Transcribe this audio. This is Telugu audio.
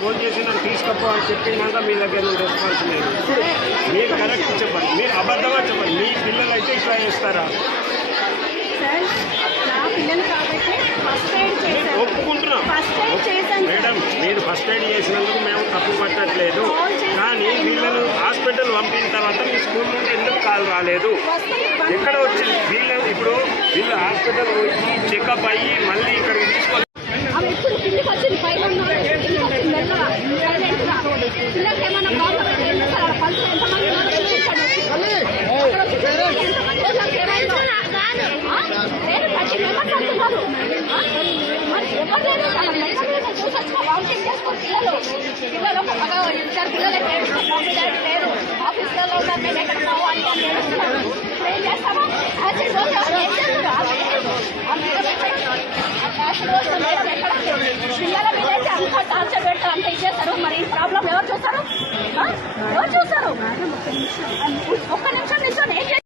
ఫోన్ చేసి నాకు తీసుకపో అని చెప్పినాక మీ దగ్గర నుండి రెస్పాన్స్ లేదు. మీరు కరెక్ట్ చెప్పండి, మీరు అబద్ధంగా చెప్పండి. మీ పిల్లలు అయితే ఇట్లా చేస్తారా? ఒప్పుకుంటున్నాం మేడం, మీరు ఫస్ట్ ఎయిడ్ చేసినందుకు మేము తప్పు పట్టట్లేదు. కానీ వీళ్ళను హాస్పిటల్ పంపిన తర్వాత మీ స్కూల్ నుండి ఎందుకు కాల్ రాలేదు? ఎక్కడ వచ్చింది వీళ్ళు? ఇప్పుడు వీళ్ళు హాస్పిటల్ పోయి చెకప్ అయ్యి మళ్ళీ ఇక్కడికి తీసుకొని పిల్లల మీదైతే అంత టార్చర్ పెడతారు, అంత ఇచ్చేస్తారు. మరి ఈ ప్రాబ్లం ఎవరు చూస్తారు? ఎవరు చూస్తారు? ఒక్క నిమిషం నిల్చొని